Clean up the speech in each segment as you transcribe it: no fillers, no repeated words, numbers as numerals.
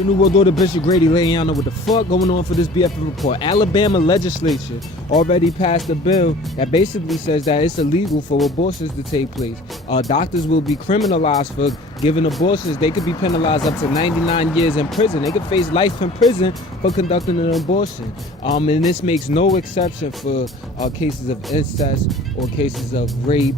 The New World Order, Bishop Grady letting y'all know what the fuck going on for this BFN report. Alabama legislature already passed a bill that basically says that it's illegal for abortions to take place. Doctors will be criminalized for giving abortions. They could be penalized up to 99 years in prison. They could face life in prison for conducting an abortion. And this makes no exception for cases of incest or cases of rape.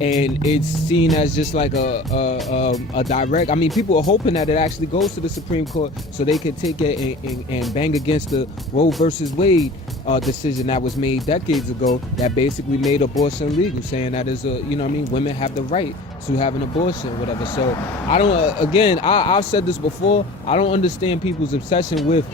And it's seen as just like a direct, I mean, people are hoping that it actually goes to the Supreme Court so they could take it and bang against the Roe versus Wade decision that was made decades ago that basically made abortion legal, saying that is women have the right to have an abortion, whatever. So I don't, again, I've said this before, I don't understand people's obsession with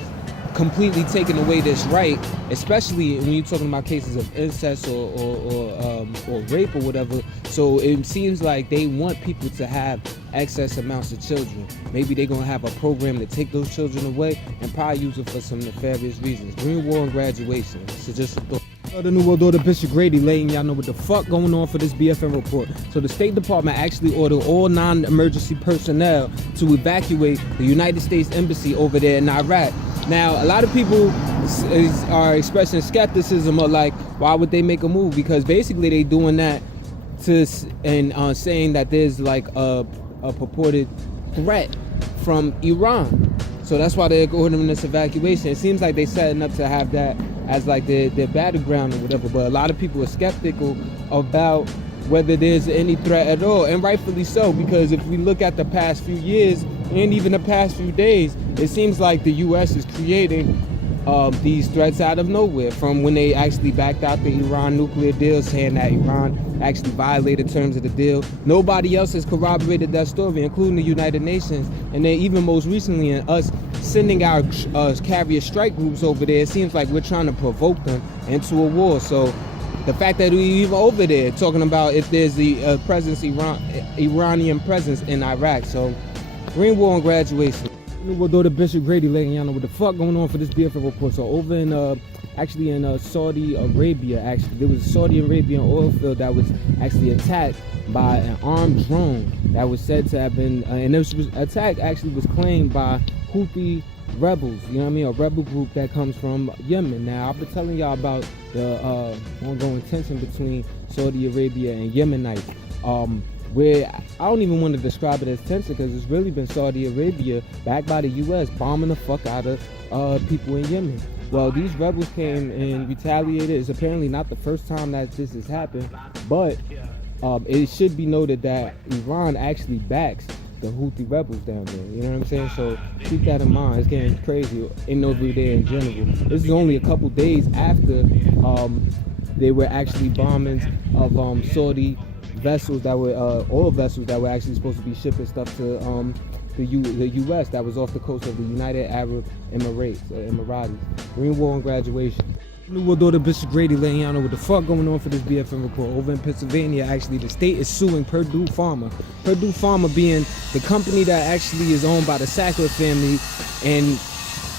completely taking away this right, especially when you're talking about cases of incest or rape or whatever. So it seems like they want people to have excess amounts of children. Maybe they're gonna have a program to take those children away and probably use it for some nefarious reasons. Green War and graduation. So just a thought. The New World Order, Bishop Grady letting y'all know what the fuck going on for this BFN report. So the State Department actually ordered all non-emergency personnel to evacuate the United States Embassy over there in Iraq. Now, a lot of people are expressing skepticism of like, why would they make a move? Because basically they doing that and saying that there's like a purported threat from Iran. So that's why they're ordering this evacuation. It seems like they're setting up to have that as like their battleground or whatever. But a lot of people are skeptical about whether there's any threat at all, and rightfully so, because if we look at the past few years and even the past few days, it seems like the U.S. is creating these threats out of nowhere, from when they actually backed out the Iran nuclear deal, saying that Iran actually violated terms of the deal. Nobody else has corroborated that story, including the United Nations. And then even most recently, in us sending our carrier strike groups over there, it seems like we're trying to provoke them into a war. So the fact that we even over there talking about if there's the Iranian presence in Iraq. So Green War and graduation. We'll go to Bishop Grady letting y'all know what the fuck going on for this BFN report. So over in actually in Saudi Arabia, there was a Saudi Arabian oil field that was actually attacked by an armed drone that was said to have been and this attack actually was claimed by Houthi rebels, you know what I mean, a rebel group that comes from Yemen. Now, I've been telling y'all about the ongoing tension between Saudi Arabia and Yemenites, where I don't even want to describe it as tension, because it's really been Saudi Arabia, backed by the U.S., bombing the fuck out of people in Yemen. Well, these rebels came and retaliated. It's apparently not the first time that this has happened, but it should be noted that Iran actually backs the Houthi rebels down there, you know what I'm saying? So keep that in mind. It's getting crazy over there in general. This is only a couple days after they were actually bombings of Saudi vessels that were oil vessels that were actually supposed to be shipping stuff to the U.S. that was off the coast of the United Arab Emirates. Green War and graduation. New World Order, Bishop Grady letting y'all know what the fuck going on for this BFN report. Over in Pennsylvania, actually, the state is suing Purdue Pharma. Purdue Pharma being the company that actually is owned by the Sackler family and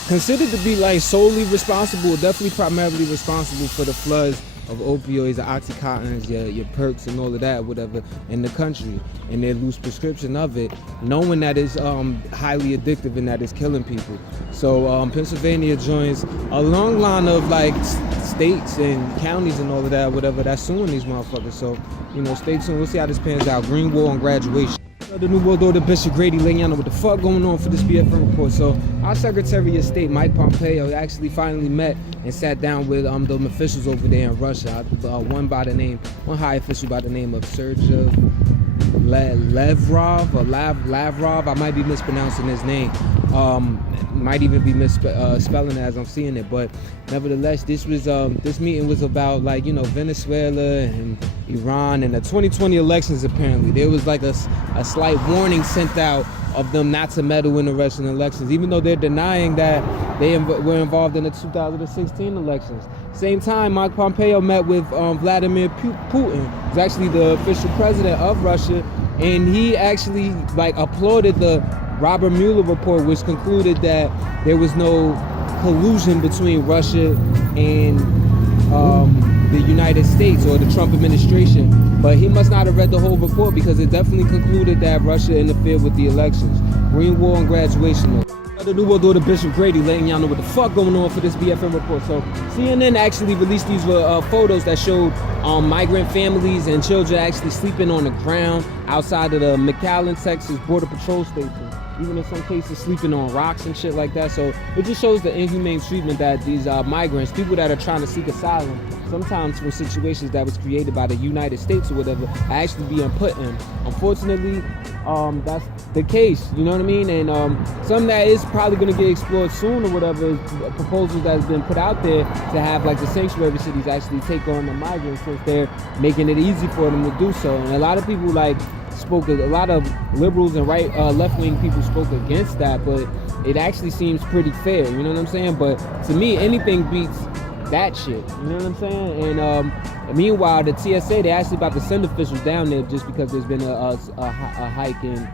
considered to be like solely responsible, definitely primarily responsible for the floods of opioids, the Oxycontins, your perks and all of that, whatever, in the country, and their loose prescription of it, knowing that it's highly addictive and that it's killing people. So Pennsylvania joins a long line of like states and counties and all of that, whatever, that's suing these motherfuckers. So, you know, stay tuned. We'll see how this pans out. Green War and graduation. The New World Order, Bishop Grady letting y'all know what the fuck going on for this BFN report. So our Secretary of State, Mike Pompeo, actually finally met and sat down with them officials over there in Russia. One high official by the name of Sergey Lavrov. I might be mispronouncing his name. Might even be misspelling it as I'm seeing it, but nevertheless, this meeting was about, like, you know, Venezuela and Iran and the 2020 elections. Apparently there was like a slight warning sent out of them not to meddle in the Russian elections, even though they're denying that they were involved in the 2016 elections. Same time, Mike Pompeo met with Vladimir Putin, who's actually the official president of Russia, and he actually like applauded the Robert Mueller report, which concluded that there was no collusion between Russia and the United States or the Trump administration. But he must not have read the whole report, because it definitely concluded that Russia interfered with the elections. Green War and graduation. The New World Order, Bishop Grady, letting y'all know what the fuck going on for this BFN report. So CNN actually released these photos that showed migrant families and children actually sleeping on the ground outside of the McAllen, Texas Border Patrol Station. Even in some cases sleeping on rocks and shit like that. So it just shows the inhumane treatment that these migrants, people that are trying to seek asylum, sometimes from situations that was created by the United States or whatever, are actually being put in. Unfortunately, that's the case, you know what I mean? And something that is probably going to get explored soon or whatever is proposals that has been put out there to have like the sanctuary cities actually take on the migrants, since they're making it easy for them to do so. And a lot of people a lot of liberals and left-wing people spoke against that, but it actually seems pretty fair, you know what I'm saying? But to me, anything beats that shit, you know what I'm saying? And meanwhile, the TSA, they're actually about to send officials down there just because there's been a hike in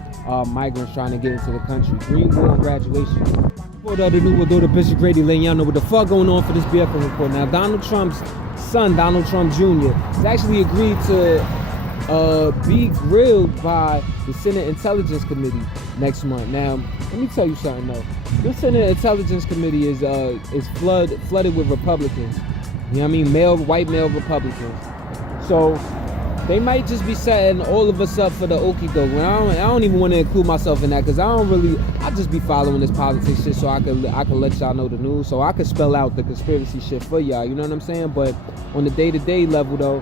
migrants trying to get into the country. Green War and graduation. For the New World Order, Bishop Grady letting y'all know what the fuck going on for this BFN report. Now, Donald Trump's son, Donald Trump Jr., has actually agreed to be grilled by the Senate Intelligence Committee next month. Now, let me tell you something though. This Senate Intelligence Committee is flooded with Republicans. You know what I mean? White male Republicans. So they might just be setting all of us up for the okie doke. I don't even want to include myself in that, because I just be following this politics shit so I could let y'all know the news, so I could spell out the conspiracy shit for y'all, you know what I'm saying? But on the day-to-day level though,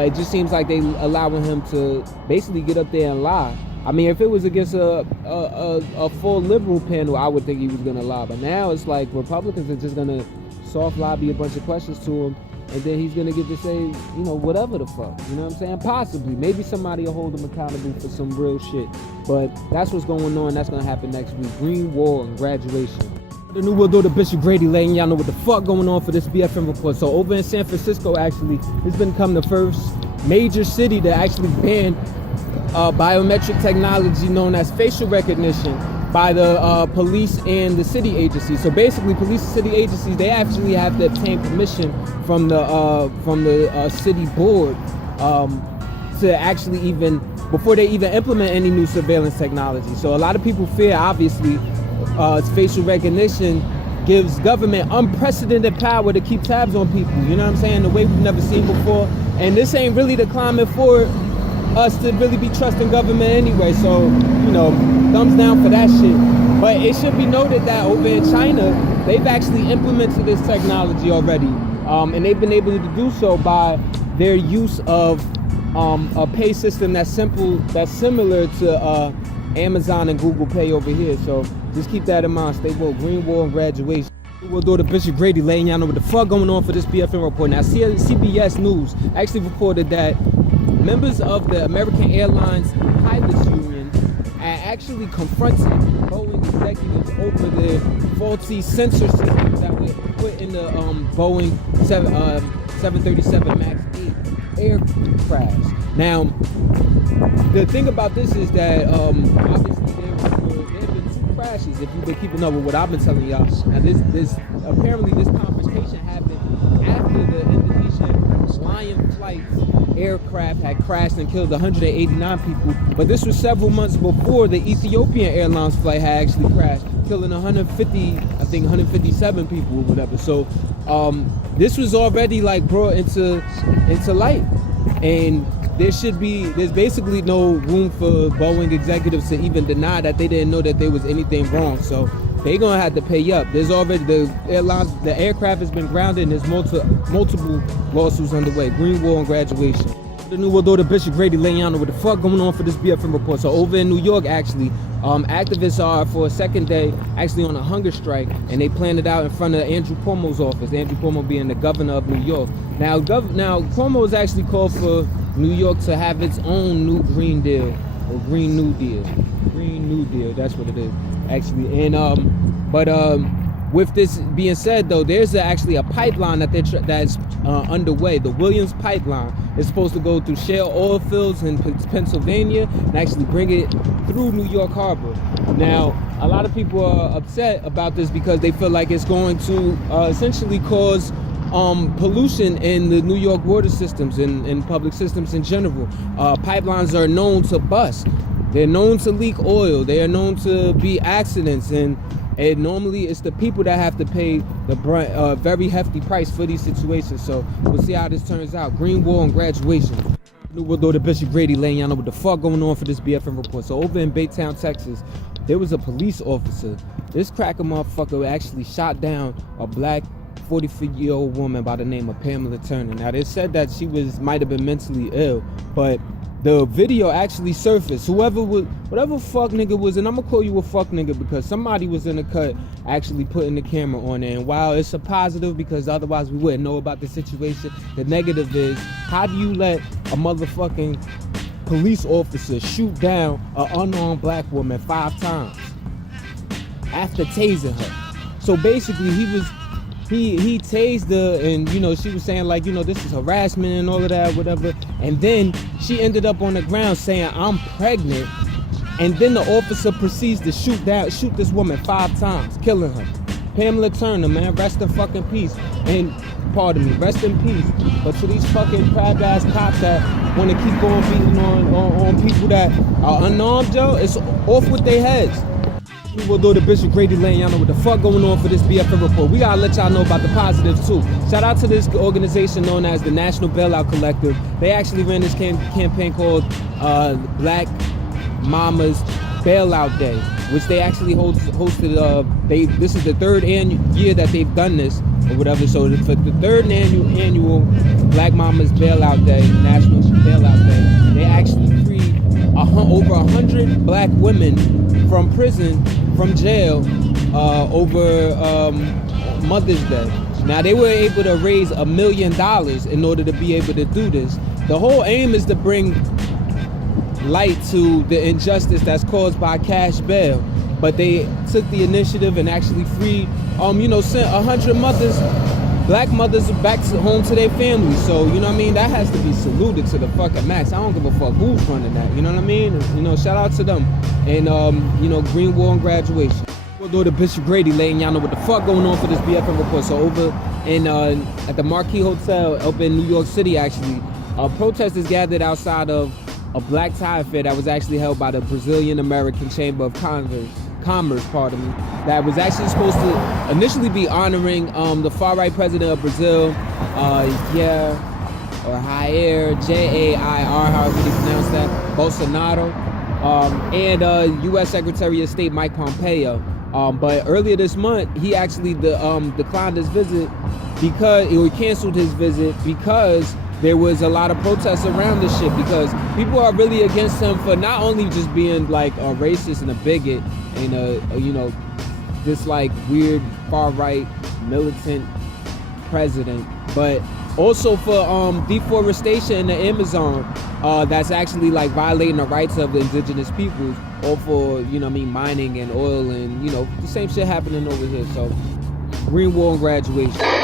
it just seems like they allowing him to basically get up there and lie. I mean, if it was against a full liberal panel, I would think he was gonna lie. But now it's like Republicans are just gonna soft lobby a bunch of questions to him, and then he's gonna get to say, you know, whatever the fuck. You know what I'm saying? Possibly. Maybe somebody will hold him accountable for some real shit. But that's what's going on. That's gonna happen next week. Green Wall and graduation. The New World Order, Bishop Grady letting y'all know what the fuck going on for this BFN report. So over in San Francisco, actually, it's become the first major city to actually ban biometric technology known as facial recognition by the police and the city agencies. So basically, police and city agencies, they actually have to obtain permission from the city board to actually before they even implement any new surveillance technology. So a lot of people fear, obviously, facial recognition gives government unprecedented power to keep tabs on people, you know what I'm saying, the way we've never seen before. And this ain't really the climate for us to really be trusting government anyway, so, you know, thumbs down for that shit. But it should be noted that over in China, they've actually implemented this technology already, and they've been able to do so by their use of a pay system that's similar to Amazon and Google Pay over here. So just keep that in mind. Stay woke. Green Wall and graduation. We'll do the Bishop Grady letting y'all know what the fuck going on for this BFN report. Now, CBS News actually reported that members of the American Airlines Pilots Union actually confronted Boeing executives over their faulty sensor systems that were put in the Boeing 737 MAX 8 aircraft. Now, the thing about this is that obviously there have been two crashes. If you've been keeping up with what I've been telling y'all, and this apparently this confrontation happened after the Indonesian Lion Flight aircraft had crashed and killed 189 people. But this was several months before the Ethiopian Airlines flight had actually crashed, killing 157 people or whatever. So this was already like brought into light, and there's basically no room for Boeing executives to even deny that they didn't know that there was anything wrong. So they're gonna have to pay up. There's already the aircraft has been grounded, and there's multiple lawsuits underway. Green Wall and graduation. The New World Order, Bishop Grady letting y'all know what the fuck going on for this BFN report. So over in New York, actually, activists are for a second day actually on a hunger strike, and they planned it out in front of Andrew Cuomo's office. Andrew Cuomo being the governor of New York. Now Cuomo has actually called for New York to have its own new Green Deal, or Green New Deal. Green New Deal, that's what it is, actually. And with this being said, though, there's actually a pipeline that's underway. The Williams Pipeline is supposed to go through shale oil fields in Pennsylvania and actually bring it through New York Harbor. Now, a lot of people are upset about this because they feel like it's going to essentially cause pollution in the New York water systems and public systems in general. Pipelines are known to bust. They're known to leak oil. They are known to be accidents, and And normally it's the people that have to pay the brunt, very hefty price for these situations. So we'll see how this turns out. Green Wall and graduation. New World Order Bishop Grady letting y'all know what the fuck going on for this BFN report. So over in Baytown, Texas, there was a police officer. This cracker motherfucker actually shot down a black 44-year-old woman by the name of Pamela Turner. Now they said that she might have been mentally ill, but the video actually surfaced. Whatever fuck nigga was, and I'm gonna call you a fuck nigga because somebody was in the cut actually putting the camera on there. And while it's a positive because otherwise we wouldn't know about the situation, the negative is, how do you let a motherfucking police officer shoot down an unarmed black woman 5 times after tasing her? So basically he tased her, and she was saying like, this is harassment and all of that, whatever. And then she ended up on the ground saying, I'm pregnant. And then the officer proceeds to shoot this woman 5 times, killing her. Pamela Turner, man, rest in fucking peace. And pardon me, rest in peace. But to these fucking crab ass cops that want to keep on beating on people that are unarmed, Joe, it's off with their heads. We will do the Bishop Grady Lane. Y'all know what the fuck going on for this BFN report. We gotta let y'all know about the positives too. Shout out to this organization known as the National Bailout Collective. They actually ran this campaign called Black Mama's Bailout Day, which they actually hosted. This is the 3rd year that they've done this or whatever. So for the 3rd annual Black Mama's Bailout Day, National Bailout Day, they actually freed over 100 black women from prison, from jail, over Mother's Day. Now they were able to raise $1 million in order to be able to do this. The whole aim is to bring light to the injustice that's caused by cash bail. But they took the initiative and actually freed, sent 100 black mothers back home to their families. So, that has to be saluted to the fucking max. I don't give a fuck who's running that, you know what I mean? Shout out to them. And, Green Wall and graduation. We'll do the Bishop Grady letting y'all know what the fuck going on for this BFN report. So over in, at the Marquis Hotel up in New York City, actually, protesters gathered outside of a black tie fair that was actually held by the Brazilian American Chamber of Commerce, that was actually supposed to initially be honoring the far-right president of Brazil, Jair, J-A-I-R, however you pronounce that, Bolsonaro, and U.S. Secretary of State Mike Pompeo. But earlier this month, he actually declined his visit he canceled his visit because there was a lot of protests around this shit, because people are really against him for not only just being like a racist and a bigot and this like weird far-right militant president, but also for deforestation in the Amazon, that's actually like violating the rights of the indigenous peoples, or for mining and oil and the same shit happening over here. So Green Wall and graduation.